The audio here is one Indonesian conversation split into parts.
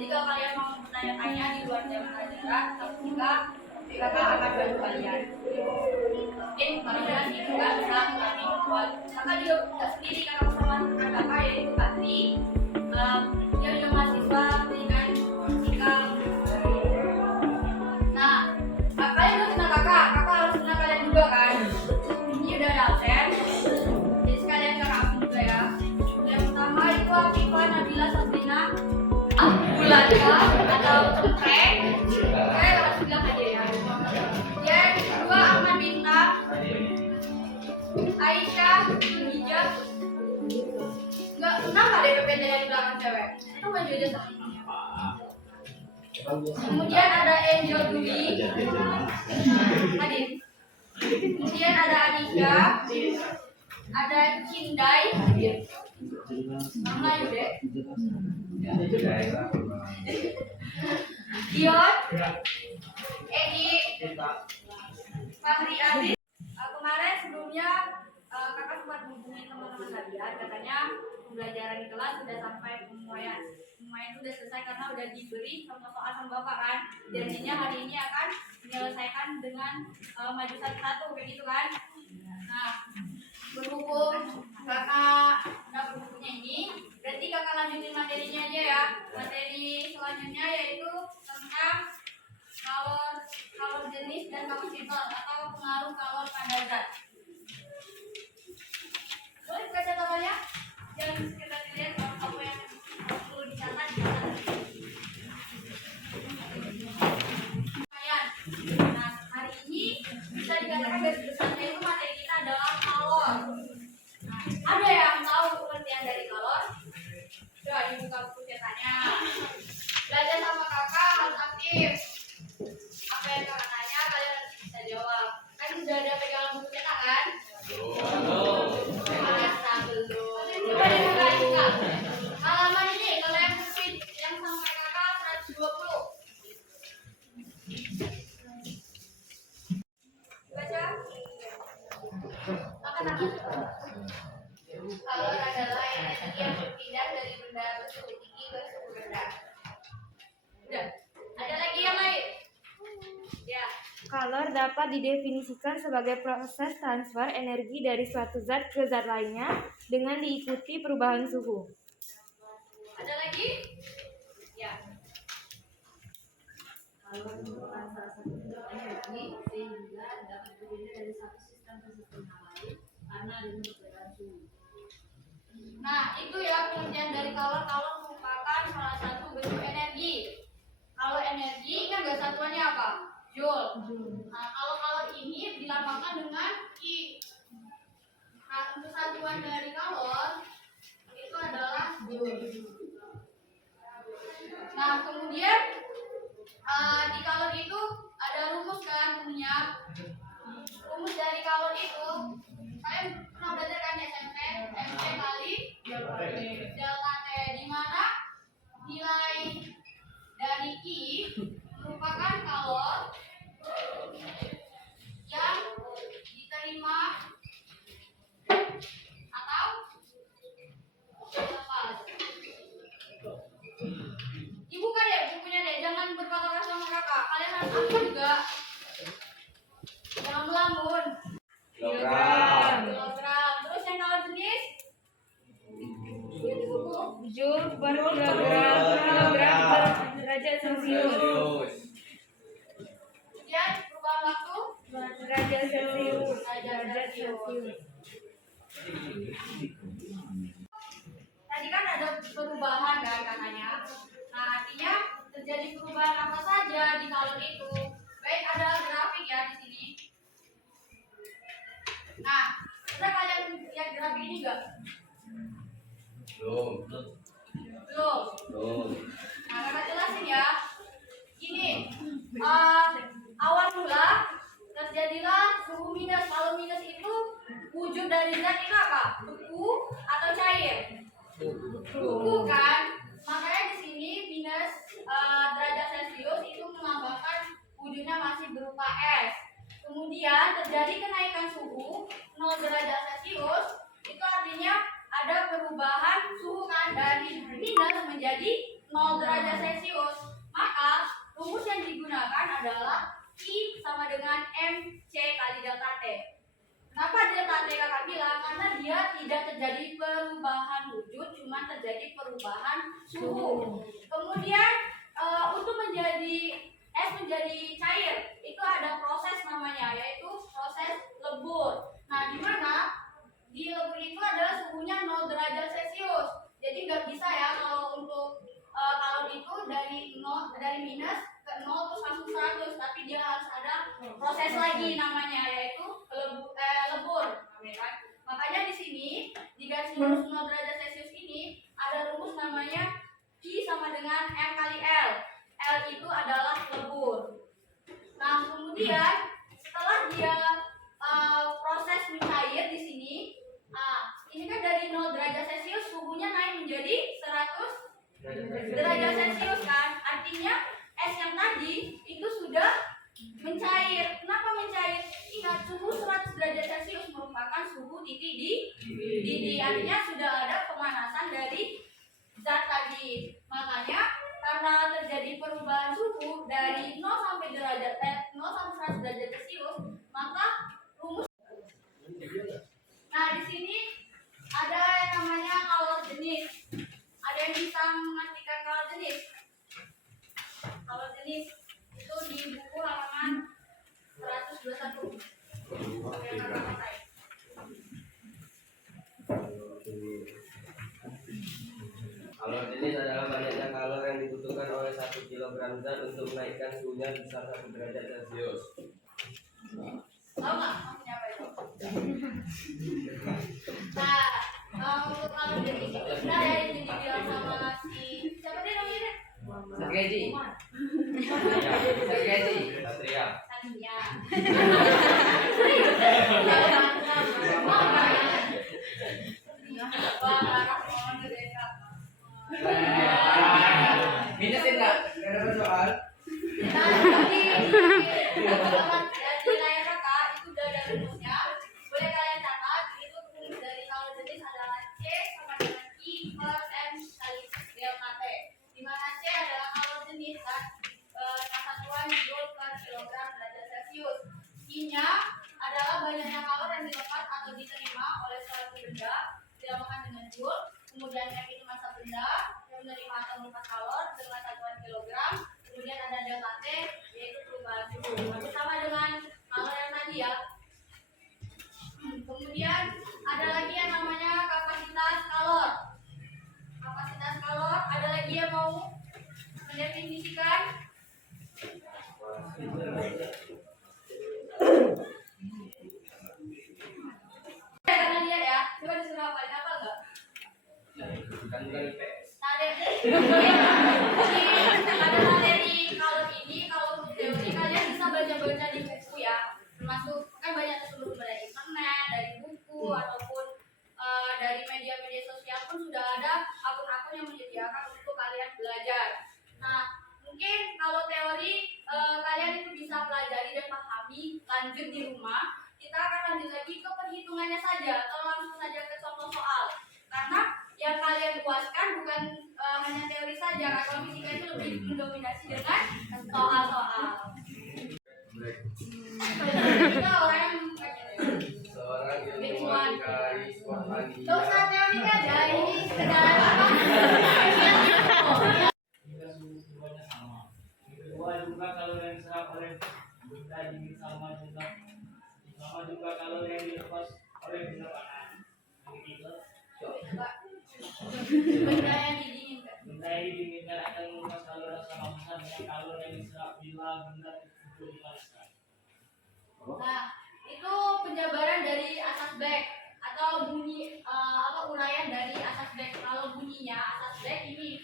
Jadi kalau kalian mau bertanya-tanya di luar jam pelajaran, kakak akan bantu kalian. Oke, kalau jelas itu juga bisa kami buat. Kakak juga sendiri kakak bersama rekan kakak yaitu Patri. Dia juga mahasiswa pendidikan fisika. Nah, kalian udah kenal kakak harus kenal kalian juga kan? Ini udah ada absen. Jadi sekalian kakak aku juga ya. Yang pertama itu Afifah Nabila Sabrina Bulanka atau Cempreng. Saya langsung bilang aja ya. Yang kedua Ahmad Bintang, Aisyah Hijab. Kenapa deh PPT dari belakang cewek? Itu baju aja sama. Kemudian ada Angel Dwi, hadir. Kemudian ada Anisha, ada Cindai, Melayu deh. Dion, Egi, Fahri Aziz. Kemarin sebelumnya kakak sempat menghubungi teman-teman kalian, katanya pembelajaran di kelas sudah sampai pemuaian sudah selesai karena udah diberi contoh soal sama bapak kan. Janjinya hari ini akan menyelesaikan dengan maju satu-satu kayak gitu kan. Nah, berhubung kakak dapat bukunya ini, berarti kakak lanjutin materinya aja ya. Materi selanjutnya yaitu tentang kalor jenis dan kapasitor atau pengaruh kalor pada zat. Boleh buka catatannya? Jangan sekedar dilihat apa yang perlu dicatat. Nah, hari ini bisa dikatakan garis besarnya itu materi kita adalah kalor. Nah, ada yang tahu pengertian dari kalor? Coba dibuka buku catatannya. Belajar sama kakak harus aktif. Apa yang kakak tanya kalian bisa jawab. Kan sudah ada pegangan buku cetak kan? Masa belum. Coba dibuka. Halaman ini kalau yang speed yang sama kakak 120. Baca. Makan. Kalor adalah energi yang berpindah dari benda bersuhu tinggi ke suhu rendah. Udah. Ada lagi yang lain? Ya. Kalor dapat didefinisikan sebagai proses transfer energi dari suatu zat ke zat lainnya dengan diikuti perubahan suhu. Ada lagi? Ya. Kalor merupakan salah satu bentuk energi sehingga dapat berpindah dari satu sistem ke sistem yang lain karena adanya perbedaan suhu. Nah, itu ya pengertian dari kalor. Kalor merupakan salah satu bentuk energi. Kalau energi kan gak satuannya apa? Joule. Nah, kalau kalor ini dilambangkan dengan Ki. Nah, untuk satuan dari kalor itu adalah joule. Nah, kemudian di kalor itu ada rumus kan punya. Rumus dari kalor itu kalian pernah belajar kan di SMP? MP kali delta T, di mana nilai dari Q merupakan kalor yang diterima atau lepas. Dibuka deh bukunya deh, jangan berpatokan sama kakak. Kalian harus aktif juga. Jangan melamun. Kilogram. Terus yang kalor jenis? Joule per kilogram per derajat Celcius. Kemudian perubahan waktu? Derajat Celcius. Tadi kan ada perubahan kan katanya. Nah, artinya terjadi perubahan apa saja di kalor itu. Baik, ada grafik ya di sini. Nah, sudah kalian lihat grafik ini enggak? Belum. Nah, kakak jelasin ya. Gini, awal mula terjadilah suhu minus. Kalau minus itu wujud dari zat itu apa? Beku atau cair? Beku kan? Makanya di sini minus derajat Celcius itu melambangkan wujudnya masih berupa es. Kemudian terjadi kenaikan suhu 0 derajat Celcius, itu artinya ada perubahan suhu kan dari minus menjadi 0 derajat Celcius. dengan MC kali delta T. Kenapa delta T kakak bilang? Karena dia tidak terjadi perubahan wujud, cuma terjadi perubahan suhu. Kemudian untuk menjadi es menjadi cair, itu ada proses namanya, yaitu proses lebur. Nah, di mana di lebur itu adalah suhunya 0 derajat Celcius. Jadi nggak bisa ya kalau untuk kalau itu dari minus ke 0 terus langsung 100, tapi dia harus ada proses lagi namanya, yaitu lebur. Makanya di sini di garis lurus 0 derajat Celcius ini ada rumus namanya Q sama dengan M kali L. L itu adalah lebur. Nah, kemudian setelah dia proses mencair di sini, ini kan dari 0 derajat Celcius suhunya naik menjadi 100 derajat Celcius kan? Artinya es yang tadi itu sudah mencair. Kenapa mencair? Ingat, suhu 100 derajat Celcius merupakan suhu titik di artinya sudah ada pemanasan dari zat tadi. Makanya karena terjadi perubahan suhu dari 0 sampai 100 derajat Celcius, maka rumus. Nah, di sini ada yang namanya kalor jenis. Ada yang bisa mengartikan kalor jenis? Kalor jenis itu di buku halaman 121. Kalor jenis adalah banyaknya kalor yang dibutuhkan oleh 1 kilogram zat untuk menaikkan suhunya sebesar 1 derajat Celcius. Tahu nggak maksudnya apa itu? Nah, untuk kalor jenis itu sudah ya itu dibilang sama si siapa dia namanya? Satria. Satria. Minusin nggak? Nggak dapat soal. Di layar kakak itu udah ada rumusnya. Boleh kalian catat. Itu rumus dari kalor jenis adalah C sama dengan I per M kali delta T. Di mana C adalah kalor jenis dan satuan joule per kilogram derajat Celcius. I-nya adalah banyaknya kalor yang dilepas atau diterima oleh suatu benda dinamakan dengan joule. Kemudian M itu massa benda yang menerima atau melepas kalor dengan satuan kilogram. Kemudian ada delta T yaitu perubahan suhu. Sama dengan kalor yang tadi ya. Kemudian ada lagi yang namanya kapasitas kalor. Kapasitas kalor, ada lagi yang mau mendefinisikan? Jangan lihat ya, coba disuruh apa enggak? Bukan IPS. Ada materi kalor ini, kalau untuk teori kalian bisa baca-baca di buku ya. Termasuk kan banyak sumber-sumber dari internet, dari buku ataupun dari media-media sosial pun sudah ada akun-akun yang menyediakan untuk kalian belajar. Nah, mungkin kalau teori kalian itu bisa pelajari dan pahami lanjut di rumah. Kita akan lanjut lagi ke perhitungannya saja atau langsung saja ke contoh soal. Karena yang kalian puaskan bukan hanya teori saja, kalau fisika itu lebih mendominasi dengan soal-soal. Kita orang yang Seorang ilmuwan dari Skotlandia. gak usah teori aja, ini sekedar apa? Jika suhu keduanya sama. Yang kedua juga kalori yang diserap oleh benda dingin sama juga kalori yang dilepas oleh benda panas. Yang ketiga, Benda yang didinginkan. benda yang didinginkan akan menguras kalori sama besar dengan kalori yang diserap bila benda itu dipanaskan. Nah, itu penjabaran dari asas Black atau bunyi uraian dari asas Black. Kalau bunyinya asas Black ini,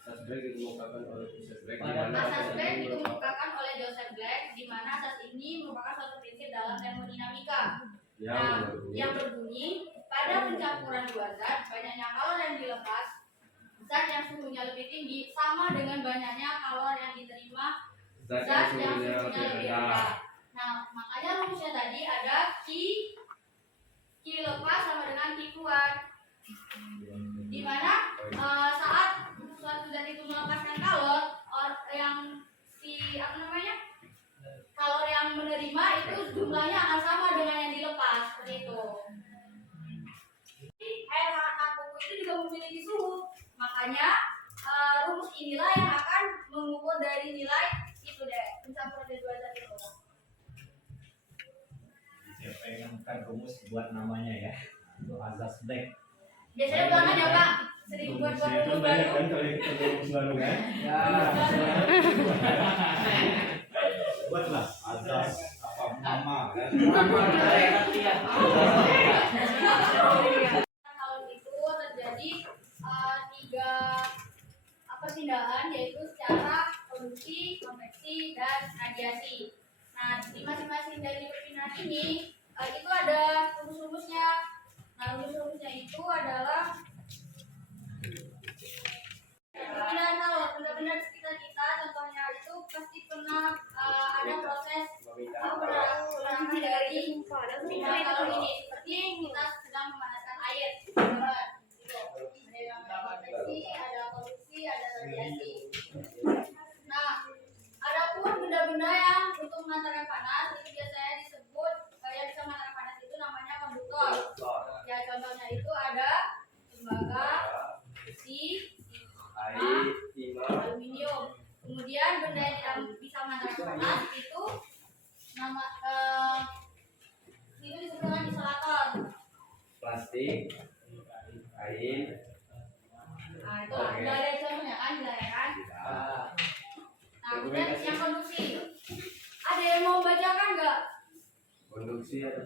Asas Black dikemukakan oleh Joseph Black, asas Black dikemukakan oleh Joseph Black, di mana asas ini merupakan suatu prinsip dalam termodinamika. Nah, yang berbunyi pada pencampuran dua zat, banyaknya kalor yang dilepas, zat yang suhunya lebih tinggi sama dengan banyaknya kalor yang diterima zat yang suhunya lebih rendah. Nah, makanya rumusnya tadi ada Q lepas sama dengan Q keluar. Di mana saat suatu zat itu melepaskan kalor, yang si kalor inilah yang akan mengukur dari nilai itu deh, pencampuran dari dua zat itu. Siapa yang menemukan rumus buat namanya ya? Untuk azas black. Biasanya ulangan ya Pak, sering buat Rumusnya rumus kan banyak baru. kan kalau kita rumus baru kan? Ya. Buatlah azas apa nama kan? Kalau itu terjadi tiga perpindahan, yaitu secara produksi, konveksi, dan radiasi. Nah, di masing-masing dari perpindahan ini itu ada rumus-rumusnya. Nah, rumus-rumusnya itu adalah perpindahan kalau benda-benda di sekitar kita, contohnya itu pasti pernah ada proses penerapan dari benda kalau ini, seperti kita sedang memanaskan air. Ada yang konveksi, ada produksi, ada radiasi. Nah, adapun benda-benda yang untuk mengantarkan panas itu biasanya disebut yang bisa mengantarkan panas itu namanya konduktor. Ya, contohnya itu ada tembaga, besi, aluminium. Kemudian benda yang tidak bisa mengantarkan panas itu nama itu disebut dengan isolator. Plastik, kain. Nah, itu udah ada contohnya kan, jelas ya kan? Nah, kemudian yang konduksi. Ada yang mau bacakan nggak? Konduksi atau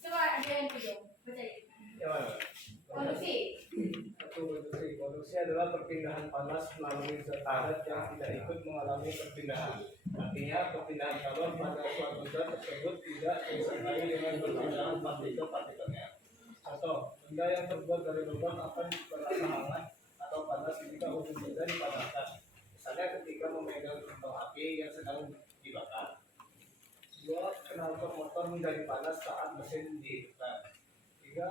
Coba ada yang video, bacain. Konduksi. Konduksi adalah perpindahan panas melalui zat padat yang tidak ikut mengalami perpindahan. Artinya perpindahan kalor pada suatu zat tersebut tidak disertai dengan perpindahan partikel-partikelnya. Contoh, benda yang terbuat dari logam akan merasa hangat atau panas ketika ujung benda dipanaskan. Misalnya ketika memegang kembang api yang sedang dibakar. 2. Knalpot motor menjadi panas saat mesin dihidupkan. 3.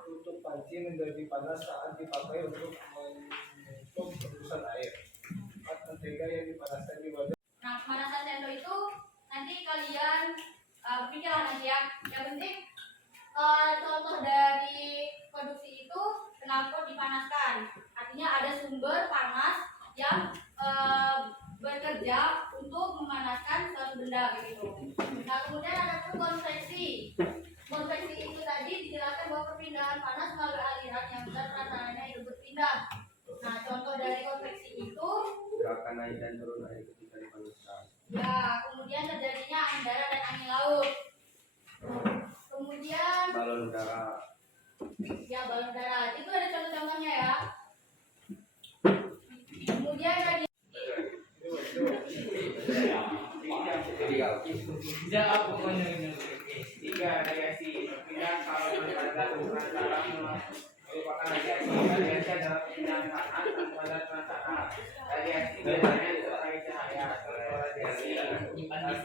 Tutup panci menjadi panas saat dipakai untuk menutup rebusan air. 4. Mentega yang dipanaskan di wadah. Nah, pemanasan sendok itu nanti kalian pikirlah nanti ya. Yang penting contoh dari produksi itu knalpot dipanaskan. Artinya ada sumber panas yang bekerja untuk memanaskan suatu benda begitu. Nah, kemudian ada pun konveksi. Konveksi itu tadi dijelaskan bahwa perpindahan panas melalui aliran yang zat rantangannya itu berpindah. Nah, contoh dari konveksi itu gerakan naik dan turun air ketika dipanaskan. ya, kemudian terjadinya angin darat dan angin laut. Kemudian Balon udara. ya, balon darat. Itu ada contoh-contohnya ya. Kemudian tadi Jawab pokoknya ini. 3. Radiasi. Perpindahan kalor pada antara merupakan radiasi. Radiasi adalah perpindahan panas pada antara. Radiasi biasanya disertai cahaya. Radiasi panas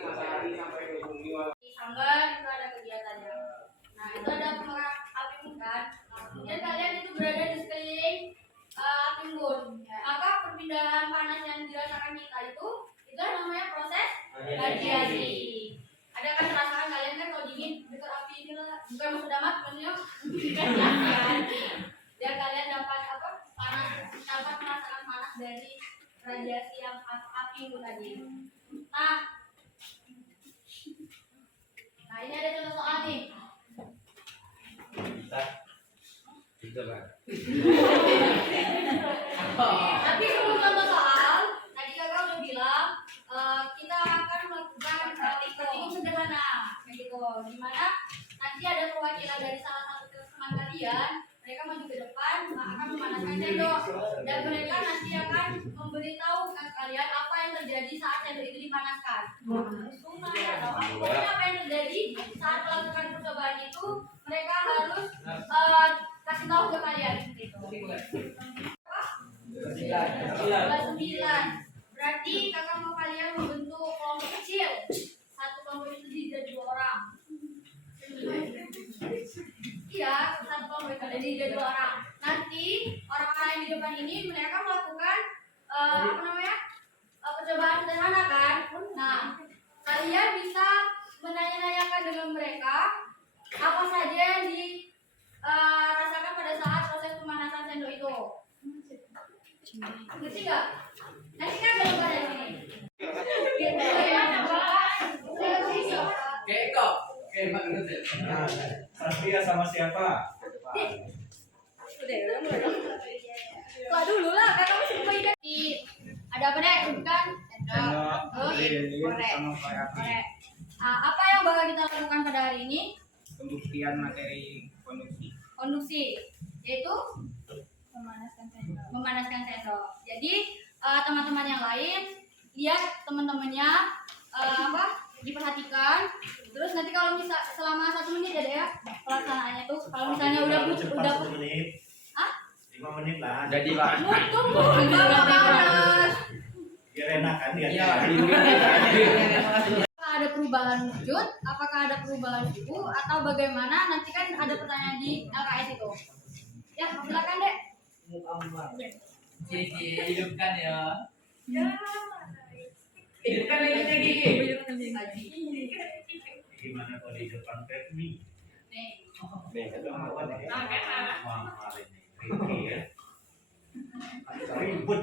matahari sampai ke bumi. di Sanggar itu ada kegiatannya. Nah, itu ada penggerak api unggun. Nah, kemudian kalian itu berada di sekeliling api unggun. Maka perpindahan panas yang dirasakan kita itu namanya proses radiasi. Ada kan merasakan kalian kan kalau dingin dekat api ini lah, bukan maksud amat maksudnya biar kalian dapat dapat merasakan panas dari radiasi yang api itu tadi. Nah, ini ada contoh soal nih. Bisa kan? Tapi sebelum contoh soal, tadi kakak udah bilang kita akan melakukan praktikum sederhana, kayak gitu. Dimana nanti ada perwakilan dari salah satu teman kalian, mereka maju ke depan, akan memanaskan sendok, dan mereka nanti akan memberitahu ke kalian apa yang terjadi saat sendok itu dipanaskan. Pokoknya apa yang terjadi saat melakukan percobaan itu, mereka harus kasih tahu ke kalian gitu. 9. Berarti kakak mau kalian membentuk kelompok kecil. Satu kelompok itu jadi 2 orang. Iya, satu kelompok itu jadi 2 orang. Nanti orang-orang yang di depan ini mereka melakukan percobaan sederhana kan. Nah, kalian bisa menanya-nanyakan dengan mereka apa saja yang dirasakan pada saat proses pemanasan sendok itu. Ngerti nggak? Nanti kan belum pada sini. Satria sama siapa? Keluar dulu lah, kan kamu suka ikan. Ada apa deh? Bukan? Korek. Korek. Apa yang bakal kita lakukan pada hari ini? Pembuktian materi konduksi. Konduksi, yaitu memanaskan sendok. Jadi teman-teman yang lain lihat teman-temannya diperhatikan. Terus nanti kalau selama 1 menit ya pelaksanaannya tuh. Kalau misalnya udah 1 menit. 5 menit lah. Jadi Pak. tunggu enggak panas. Biar enak kan ya. Apakah ada perubahan wujud? Apakah ada perubahan suhu? Atau bagaimana? Nanti kan ada pertanyaan di LKS itu. Ya, silakan Dek. Hidupkan ya. Hidupkan lagi. Gimana kalau di depan Febri? Nih. Ribut.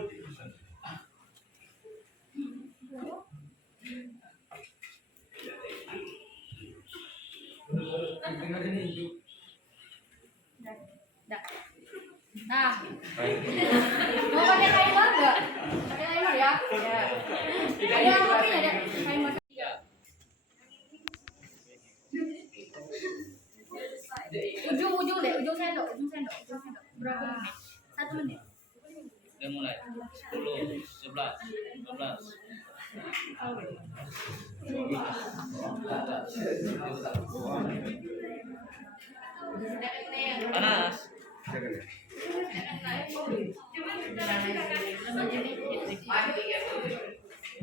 Nah, mau pakai timer nggak? Pakai timer ya? Ada kopinya Dek? Timer. Ujung deh, ujung sendok. Berapa menit? 1 menit. Udah mulai. 10, 11, 12. Panas.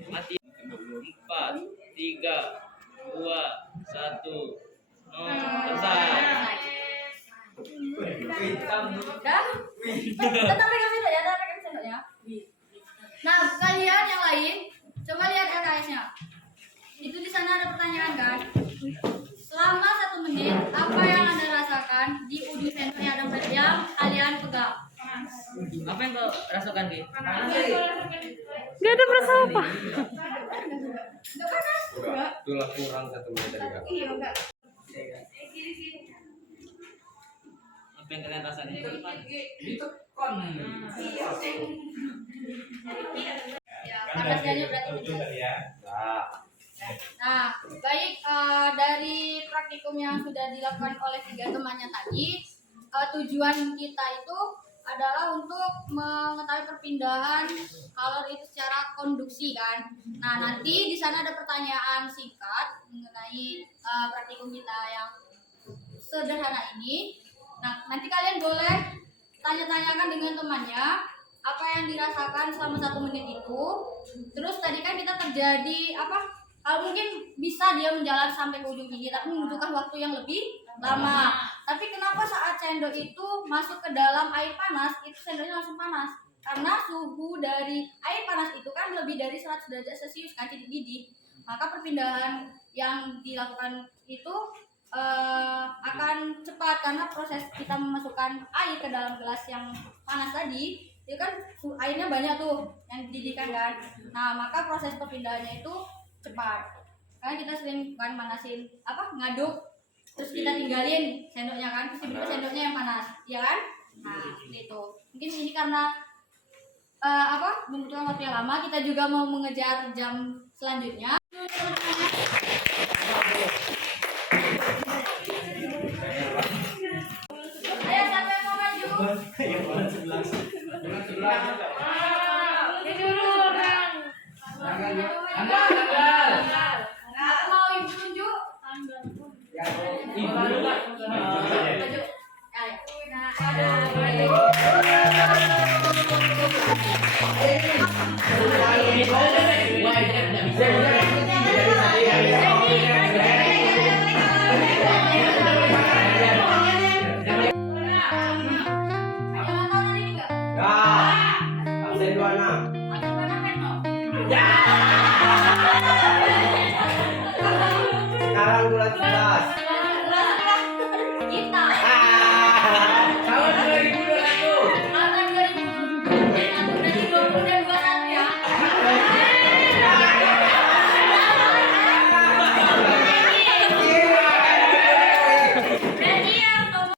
Mati. 4, 3, 2, 1. Selesai. Udah? Tetap pegang sendoknya. Nah, kalian yang lain coba lihat LKS-nya. Itu di sana ada pertanyaan kan? Selama 1 menit, apa yang Anda rasakan di ujung sendok yang kalian pegang? Apa yang kau rasakan, Ki? Gak ada perasaan apa. Enggak panas? Enggak. Itulah kurang 1 menit tadi Kak. Iya, enggak. Apa yang kalian rasakan? Ya, panasnya berarti Tujuh kali ya. Nah, baik dari praktikum yang sudah dilakukan oleh 3 temannya tadi, tujuan kita itu adalah untuk mengetahui perpindahan kalor itu secara konduksi kan. Nah, nanti di sana ada pertanyaan singkat mengenai praktikum kita yang sederhana ini. Nah, nanti kalian boleh tanya-tanyakan dengan temannya apa yang dirasakan selama 1 menit itu. Terus tadi kan kita terjadi apa? Mungkin bisa dia menjalan sampai ke ujung gigi, tapi membutuhkan waktu yang lebih lama. Tapi kenapa saat sendok itu masuk ke dalam air panas, itu sendoknya langsung panas? Karena suhu dari air panas itu kan lebih dari 100 derajat Celcius kan, titik didih. Maka perpindahan yang dilakukan itu akan cepat karena proses kita memasukkan air ke dalam gelas yang panas tadi, itu kan airnya banyak tuh yang dididihkan kan. Nah, maka proses perpindahannya itu cepat. Karena kita sering kan manasin ngaduk, terus kita tinggalin sendoknya kan, terus tiba-tiba sendoknya yang panas, ya kan? Nah, seperti itu. Mungkin ini karena membutuhkan waktu yang lama, kita juga mau mengejar jam selanjutnya. Ayo, siapa yang mau maju? Ini dulu orang. Aku mau ibu tunjuk. Maju. Nah, Absen 26. Sekarang bulan 11.